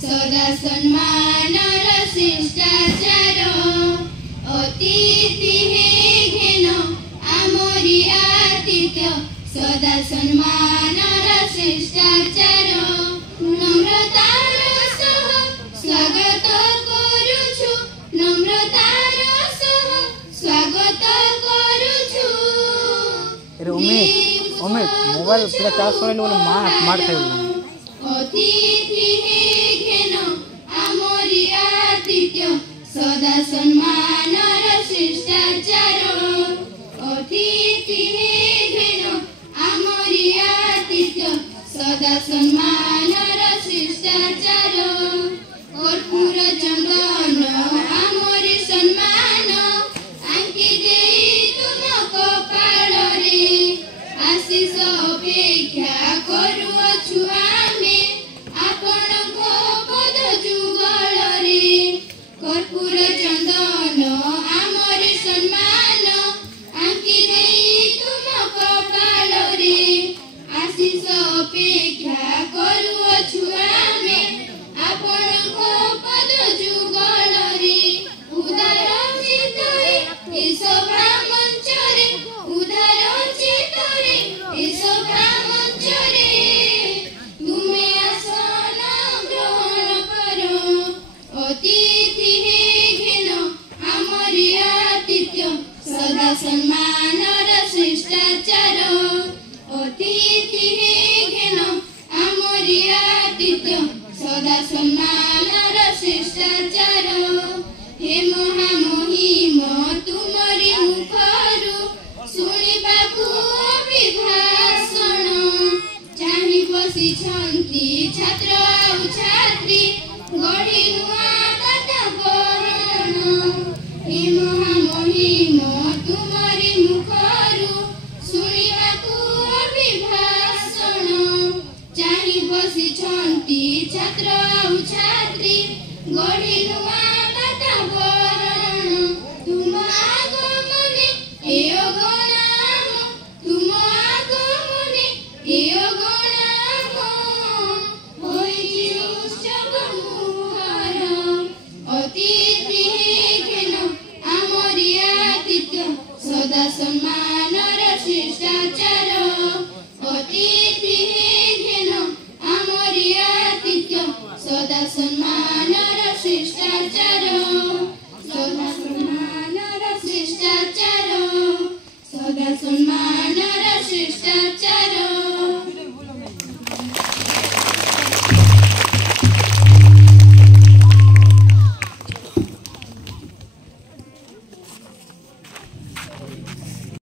सदा सम्मानर शिष्टाचार अतिथि हे घेन आमरी आतिथ्य सदा सम्मानर शिष्टाचार नम्रतार सह स्वागत करुछु नम्रतार सह स्वागत करुछु उमेश मोबाइल पूरा चार्ज करले बोले मार थे अतिथि हे घेन आमरी आतिथ्य सदा सम्मानर शिष्टाचार अतिथि हे घेन आमरी आतिथ्य सदा सम्मानर शिष्टाचार कर्पूर चंदन आमरी सम्मान आंकी देई तुम कपाल रे आशीष अपेक्षा करुअछु आमे आपण को पद जुगल रे कर्पूर चंदन आमरी सम्मान आंकी देई तुम कपाल रे आशीष अपेक्षा करुअछु आमे आपण को पद जुगल रे उदार चित्तरे ए शोभा मंच रे उदार चित्तरे ए शोभा मंच रे तुमे आसन ग्रहण करो अतिथि हे घेन आमरी आतिथ्य सदा सम्मानर शिष्टाचार अतिथि हे घेन आमरी आतिथ्य सदा सम्मानर शिष्टाचार हे महामहिम तुमरी मुखरु शुणिबाकु अभिभाषण चाहि बसिछन्ति छात्र आउ छात्री गढी नुआ वातावरण हे महामहिम तुमरी मुखरु शुणिबाकु अभिभाषण चाहि बसिछन्ति छात्र आउ छात्री गढी नुआ वातावरण तुम आगमने ए गणाम तुम आगमने ए गणाम होइछि उत्सव मुखर अतिथि हे घेन आमरी आतिथ्य सदा सम्मान